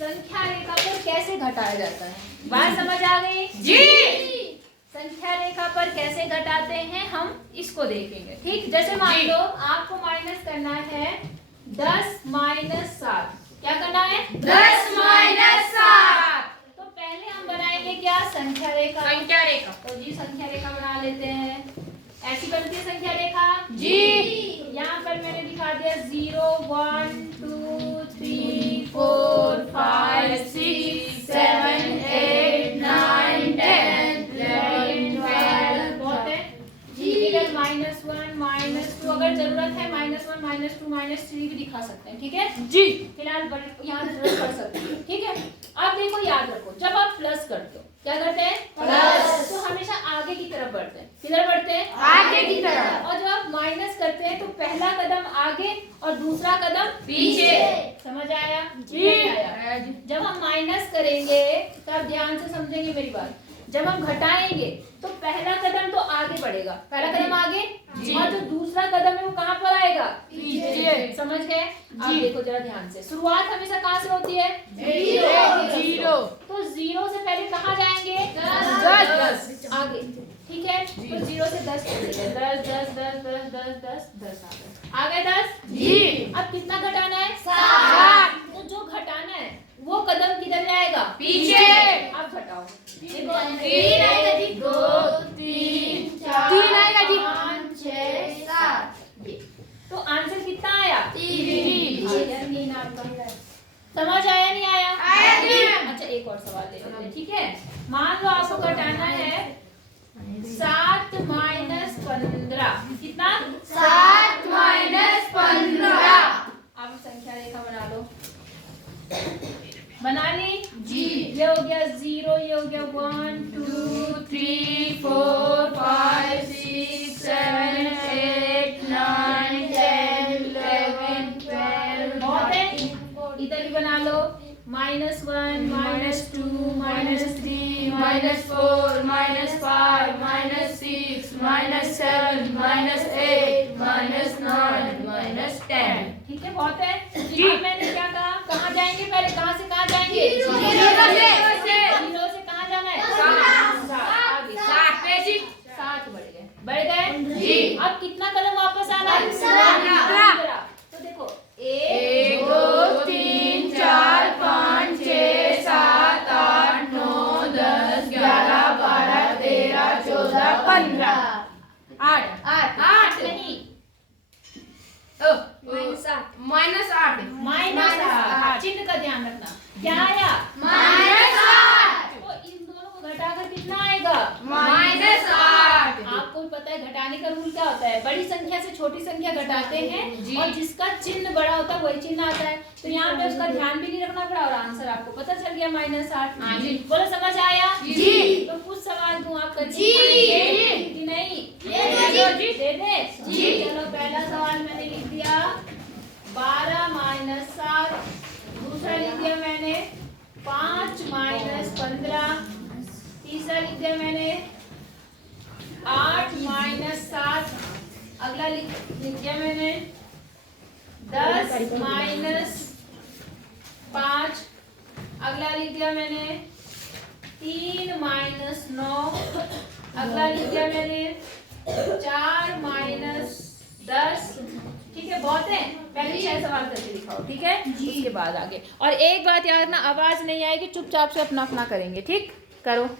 संख्या रेखा पर कैसे घटाया जाता है, बात समझ आ गई जी। संख्या रेखा पर कैसे घटाते हैं हम इसको देखेंगे। ठीक, जैसे मान लो आपको माइनस करना है 10 - 7। क्या करना है? 10 - 7। तो पहले हम बनाएंगे क्या, संख्या रेखा। संख्या रेखा। तो जी संख्या रेखा बना लेते हैं। ऐसी बनती है संख्या रेखा जी। यहाँ पर मैंने दिखा दिया 0 1 2 3 4 5 6 7 8 9 10 11 12। बहुत है जी। फिर -1 -2 अगर जरूरत है -1 -2 -3 भी दिखा सकते हैं। ठीक है जी। फिलहाल यहाँ जरूरत पड़ सकती है। ठीक है, अब देखो याद रखो, जब आप प्लस करते हो क्या करते हैं? प्लस। तो हमेशा आगे की तरफ बढ़ते हैं। किधर बढ़ते हैं? आगे की तरफ। और जब आप माइनस करते हैं तो पहला कदम आगे और दूसरा कदम पीछे। समझ आया? जी। आया। जब हम माइनस करेंगे तो आप ध्यान से समझेंगे मेरी बात। जब हम घटाएंगे तो पहला कदम तो आगे बढ़ेगा, पहला कदम आगे, और जो दूसरा कदम है वो कहाँ पर आएगा? पीछे। समझ गए? अब देखो जरा ध्यान से, शुरुआत हमेशा कहाँ से होती है? 0। तो 0 से पहले कहाँ जाएंगे? 10 आगे। ठीक है, तो 0 से 10 चलेंगे। 10 10 10 10 10 10 10 आ गए 10। जी। अब कितना घटाना है? 7। तो जो घटाना है वो कदम किधर जाएगा? पीछे। अब घटाओ। 3 आएगा जी, 2 3 4 आएगा जी, 5 6 7। ये तो आंसर कितना आया? 3। आया नहीं आपका? समझ आया नहीं आया? आया जी। अच्छा एक और सवाल ले लेते हैं। ठीक है, मान लो आपको घटाना है 7 - 15। कितना? 7 - 15। आप संख्या रेखा बना लो। बना ली जी। ये हो गया 0, ये हो गया 1 2 3 4 5 6 7 8 9 10 11 12। बहुत है, इधर भी बना लो। -1 -2 -3 -4 -5 -6 -7 -8 -9 -10। ठीक है, बहुत है। अब मैंने क्या कहा, कहाँ जाएंगे पहले, कहाँ से कहाँ जाएंगे? 0 से कहाँ जाना है? 7 आगे 7 पे जी। 7 बढ़ गए जी। अब कितना कदम वापस आना है? 15। तो देखो 1 2 3 4 5 6 7 8 9 10 11 12 13 14 15। 8 नहीं, -8। -8। चिन्ह का ध्यान रखना। क्या आया? -8। तो इन दोनों को घटाकर कितना आएगा? -8। आपको पता है घटाने का रूल क्या होता है? बड़ी संख्या से छोटी संख्या घटाते हैं और जिसका चिन्ह बड़ा होता है वही चिन्ह आता है। तो यहाँ पे उसका ध्यान भी नहीं रखना पड़ा और आंसर आपको पता चल गया -8। हाँ जी। बोलो समझ आया? जी। तो कुछ सवाल दूं आप करके जी। दिखाएंगे कि नहीं? दे दे जी। चलो पहला सवाल मैंने लिख दिया 12 - 7। दूसरा लिख दिया मैंने 5 - 15। तीसरा लिख दिया मैंने 8 - 7। अगला लिख दिया मैंने 10 - 5। अगला लिख दिया मैंने 3 - 9। अगला लिख दिया मैंने 4 - 10। ठीक है, बहुत है। पहले 6 सवाल करके दिखाओ। ठीक है, उसके बाद आगे। और एक बात याद रखना, आवाज नहीं आएगी, चुपचाप से अपना अपना करेंगे। ठीक, करो।